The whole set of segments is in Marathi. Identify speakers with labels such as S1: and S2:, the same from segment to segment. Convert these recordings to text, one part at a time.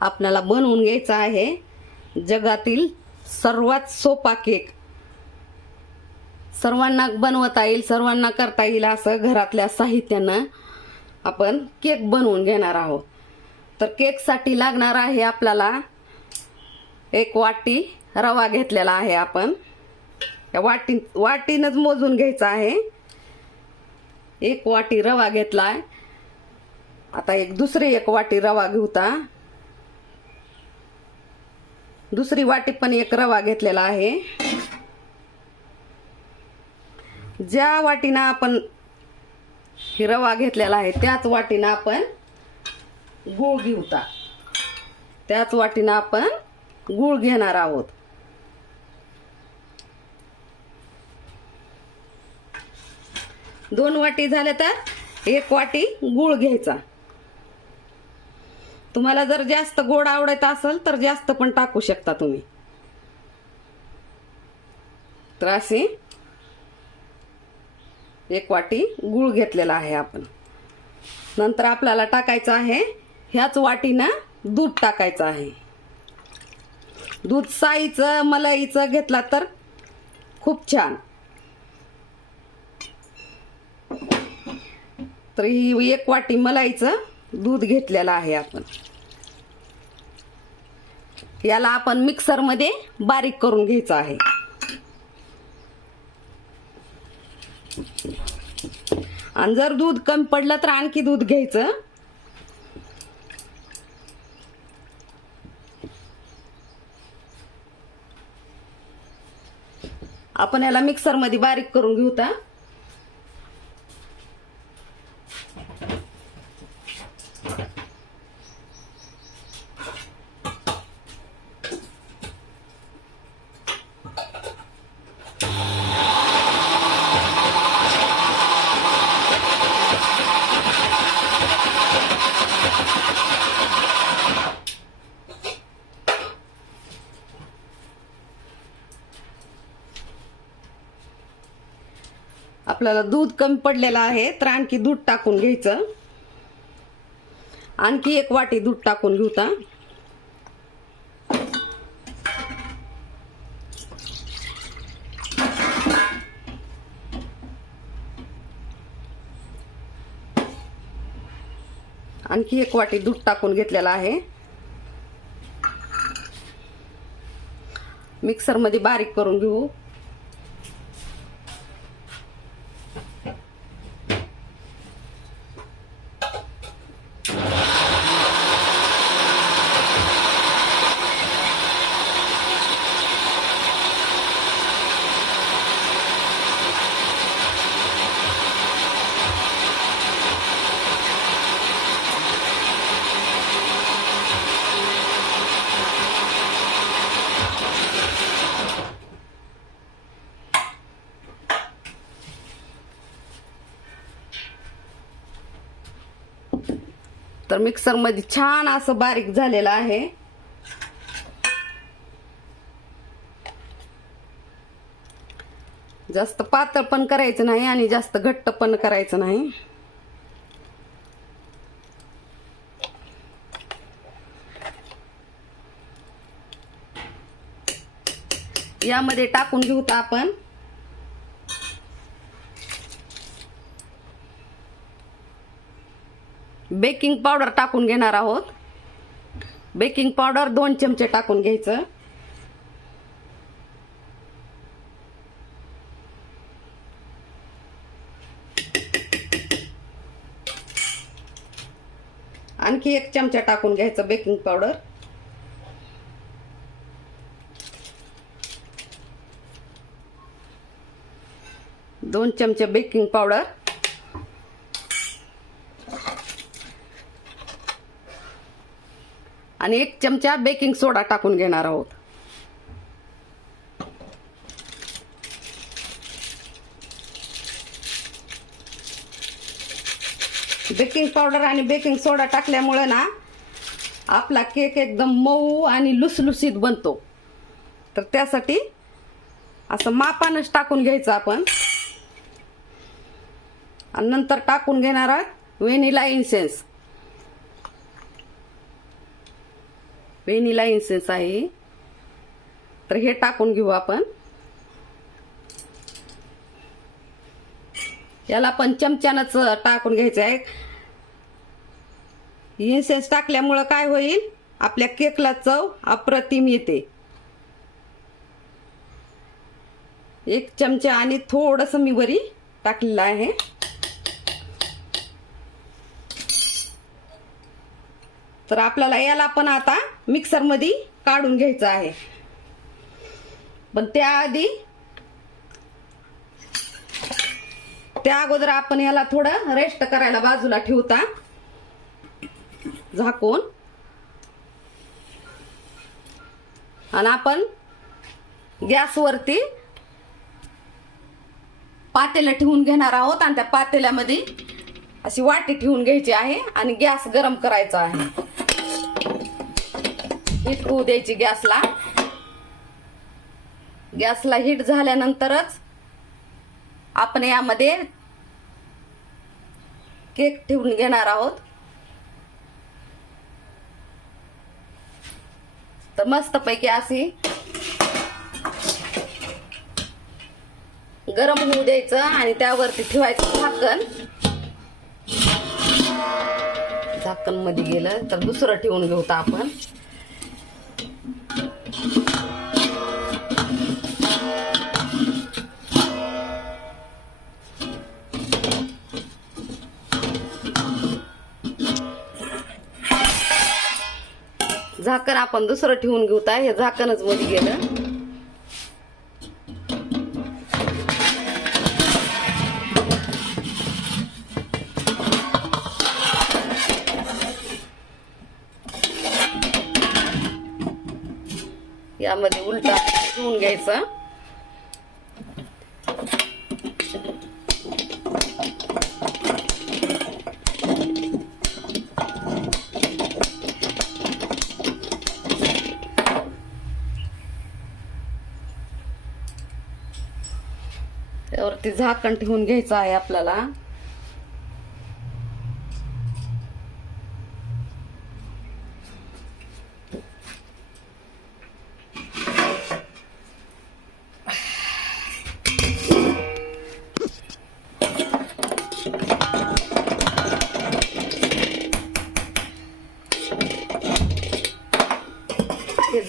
S1: आपल्याला बनवून घ्यायचा आहे. जगातील सर्वात सोपा केक. सर्वांना बनवता येईल सर्वांना करता येईल असं घरातल्या साहित्यानं आपण केक बनवून घेणार आहोत. तर केकसाठी लागणार आहे आपल्याला एक वाटी रवा घेतलेला आहे आपण. वाटी वाटीनंच मोजून घ्यायचा आहे. एक वाटी रवा घेतलाय. आता एक दुसरी एक वाटी रवा घेऊता दुसरी वाटी पण एक रवा घेतलेला आहे. ज्या वाटीनं आपण ही रवा घेतलेला आहे त्याच वाटीनं आपण गूळ घेऊता त्याच वाटीनं आपण गूळ घेणार आहोत. दोन वाटी झाल्या तर एक वाटी गूळ घ्यायचा. तुम्हाला जर जास्त गोड आवडत असेल तर जास्त पण टाकू शकता तुम्ही. तर अशी एक वाटी गूळ घेतलेला आहे आपण. नंतर आपल्याला टाकायचं आहे ह्याच वाटीनं दूध टाकायचं आहे. दूध साईचं मलाईचं घेतला तर खूप छान. तर ही एक वाटी मलाईचं दूध घेतलेलं आहे आपण. याला आपण मिक्सरमध्ये बारीक करून घ्यायचं आहे. आणि जर दूध कमी पडलं तर आणखी दूध घ्यायचं. आपण याला मिक्सरमध्ये बारीक करून घेऊ आपल्याला दूध कमी पडलेलं आहे तर आणखी दूध टाकून घ्यायचं. आणखी एक वाटी दूध टाकून घेऊता आणखी एक वाटी दूध टाकून घेतलेलं आहे. मिक्सरमध्ये बारीक करून घेऊ. तर मिक्सरमध्ये छान असं बारीक झालेलं आहे. जास्त पातळ पण करायचं नाही आणि जास्त घट्ट पण करायचं नाही. यामध्ये टाकून घेऊ तर आपण. बेकिंग पावडर टाकून घेणार आहोत. बेकिंग पावडर दोन चमचे टाकून घ्यायचं. आणखी एक चमचा टाकून घ्यायचं बेकिंग पावडर. दोन चमचे बेकिंग पावडर. आणि एक चमचा बेकिंग सोडा टाकून घेणार आहोत. बेकिंग पावडर आणि बेकिंग सोडा टाकल्यामुळे ना आपला केक एकदम मऊ आणि लुसलुसीत बनतो. तर त्यासाठी असं मापानच टाकून घ्यायचं आपण. आणि नंतर टाकून घेणार आहोत व्हेनिला इन्सेन्स. वेनिला इन्सेन्स आहे. तर हे टाकून घेऊ आपण. याला पण चमच्यानंच टाकून घ्यायचं आहे. इन्सेन्स टाकल्यामुळं काय होईल? आपल्या केकला चव अप्रतिम येते. एक चमचा आणि थोडंसं मी वरी टाकलेलं आहे. तर आपल्याला याला पण आता मिक्सरमध्ये काढून घ्यायचं आहे. पण त्याआधी त्या अगोदर आपण याला थोडं रेस्ट करायला बाजूला ठेवता. झाकून. आणि आपण गॅसवरती पातेलं ठेवून घेणार आहोत आणि त्या पातेल्यामध्ये अशी वाटी ठेवून घ्यायची आहे आणि गॅस गरम करायचा आहे. हीट होऊ द्यायची गॅसला. गॅसला हीट झाल्यानंतरच आपण यामध्ये केक ठेवून घेणार आहोत. तर मस्तपैकी अशी गरम होऊ द्यायचं आणि त्यावरती ठेवायचं झाकण. झाकणमध्ये गेलं तर दुसरं ठेवून घेऊ आपण. झाकण आपण दुसरं ठेवून घेऊ हे झाकणच मध्ये गेलं. यामध्ये धुवून घ्यायचं. त्यावरती झाकण ठेवून घ्यायचं आहे आपल्याला.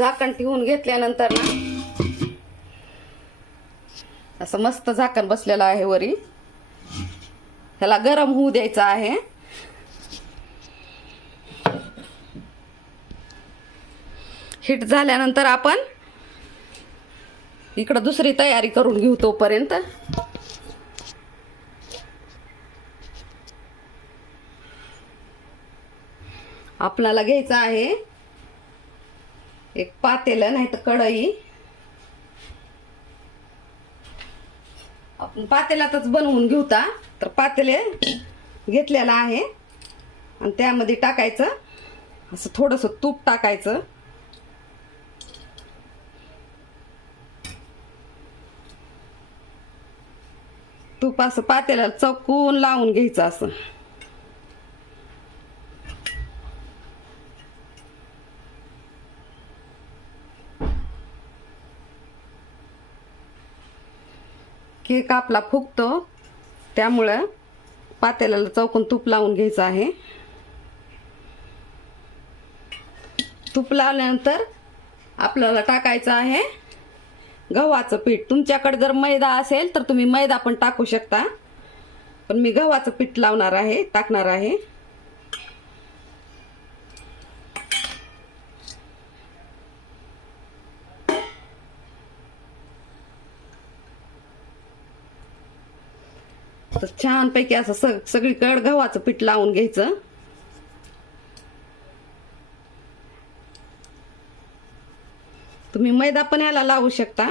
S1: झाकण ठेवून घेतल्यानंतर ना असं मस्त झाकण बसलेलं आहे वरी. ह्याला गरम होऊ द्यायचं आहे. हिट झाल्यानंतर आपण इकडं दुसरी तयारी करून घेऊ तोपर्यंत. आपल्याला घ्यायचं आहे. एक पातेलं नाही तर कढई. आपण पातेलातच बनवून घेऊता. तर पातेले घेतलेला आहे. आणि त्यामध्ये टाकायचं. असं थोडंसं तूप टाकायचं. तूप असं पातेला चौकून लावून घ्यायचं असं. केक आपला फुगतो. त्यामुळं पातेल्याला चौकून तूप लावून घ्यायचं आहे. तूप लावल्यानंतर आपल्याला टाकायचं आहे गव्हाचं पीठ. तुमच्याकडे जर मैदा असेल तर तुम्ही मैदा पण टाकू शकता. पण मी गव्हाचं पीठ लावणार आहे टाकणार आहे. तर छानपैकी असं सग सगळीकडे गव्हाचं पीठ लावून घ्यायचं. तुम्ही मैदा पण याला लावू शकता.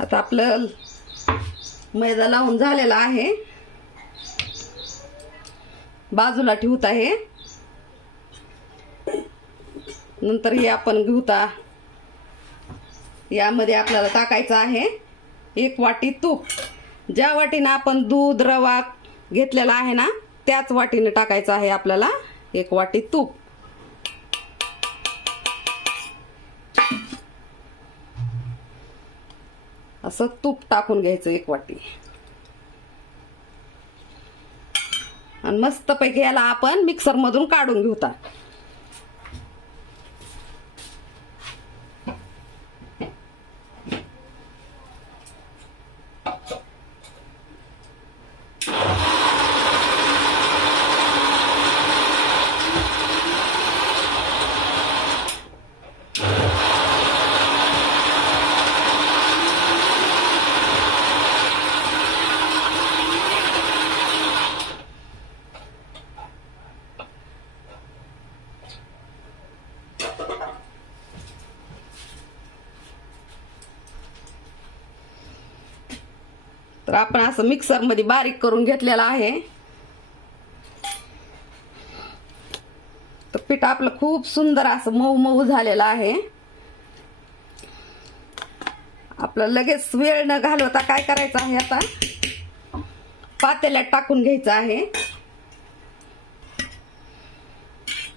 S1: आता आपलं मैदा लावून झालेला आहे. बाजूला ठेवत आहे. नंतर हे आपण घेऊता यामध्ये आपल्याला टाकायचं आहे. एक वाटी तूप. ज्या वाटीनं आपण दूध रवा घेतलेला आहे ना त्याच वाटीने टाकायचं आहे आपल्याला एक वाटी तूप. असं तूप टाकून घ्यायचं एक वाटी. आणि मस्तपैकी याला आपण मिक्सरमधून काढून घेऊता तर आपण असं मिक्सरमध्ये बारीक करून घेतलेलं आहे. तर पीठ आपलं खूप सुंदर असं मऊ मऊ झालेलं आहे. आपलं लगेच वेळ न घालवता काय करायचं आहे आता? पातेल्यात टाकून घ्यायचं आहे.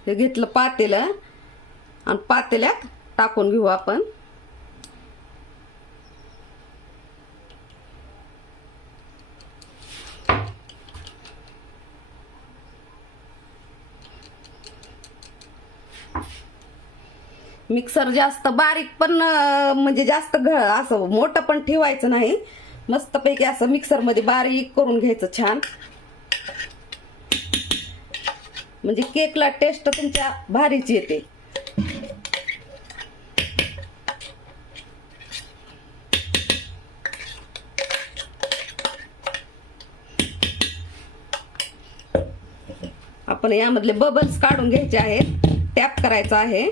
S1: हे घेतलं पातेलं. आणि पातेल्यात टाकून घेऊ आपण. मिक्सर जास्त बारीक पण म्हणजे जास्त घ असं मोठं पण ठेवायचं नाही. मस्तपैकी असं मिक्सरमध्ये बारीक करून घ्यायचं छान. म्हणजे केकला टेस्ट तुमच्या भारीच येते. आपण यामधले बबल्स काढून घ्यायचे आहेत. टॅप करायचं आहे.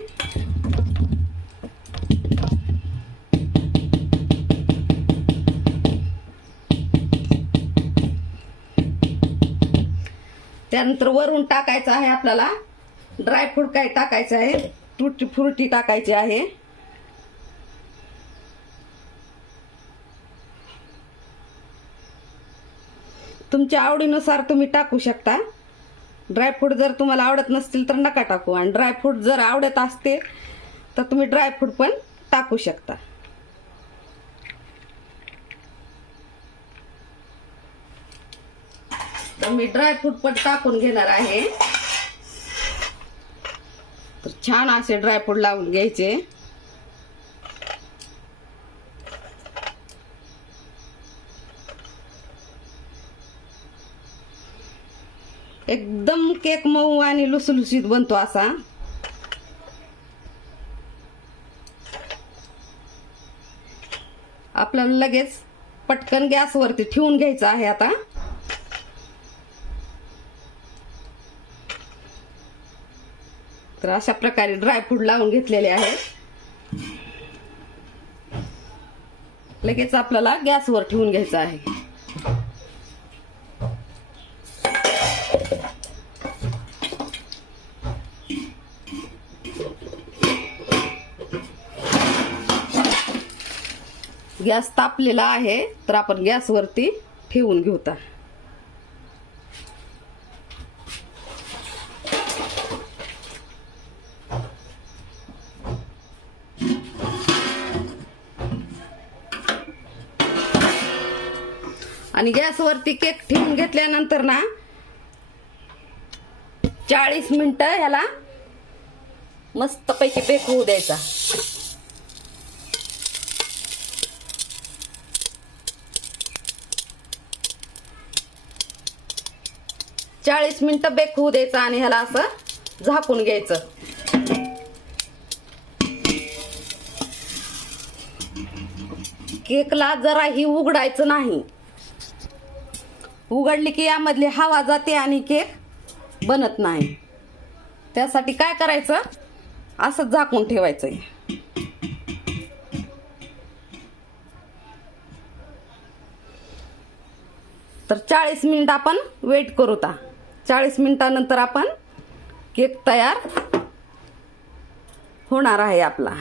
S1: त्यानंतर वरून टाकायचं आहे आपल्याला. ड्रायफ्रूट काय टाकायचं आहे? तुटी फ्रुटी टाकायची आहे. तुमच्या आवडीनुसार तुम्ही टाकू शकता. ड्रायफ्रूट जर तुम्हाला आवडत नसतील तर नका टाकू. आणि ड्रायफ्रूट जर आवडत असते तर तुम्ही ड्रायफ्रूट पण टाकू शकता. तर मी ड्रायफ्रूट पण टाकून घेणार आहे. तर छान असे ड्रायफ्रूट लावून घ्यायचे. एकदम केक मऊ आणि लुसलुसीत बनतो असा. आपल्याला लगेच पटकन गॅसवरती ठेवून घ्यायचं आहे आता. तर अशा प्रकारे ड्रायफ्रूट लावून घेतलेले आहेत लगेच आपल्याला गॅसवर ठेवून घ्यायचं आहे. गॅस तापलेला आहे तर आपण गॅसवरती ठेवून घेऊता आणि गॅसवरती केक ठेवून घेतल्यानंतर ना चाळीस मिनिटं ह्याला मस्तपैकी बेक होऊ द्यायचा. चाळीस मिनिटं बेक होऊ द्यायचं आणि ह्याला असं झाकून घ्यायचं. केकला जराही उघडायचं नाही. उघडली की यामधली हवा जाते आणि केक बनत नाही. त्यासाठी काय करायचं? असं झाकून ठेवायचंय. तर चाळीस मिनिट आपण वेट करू ता. चाळीस मिनिटानंतर आपण केक तयार होणार आहे आपला.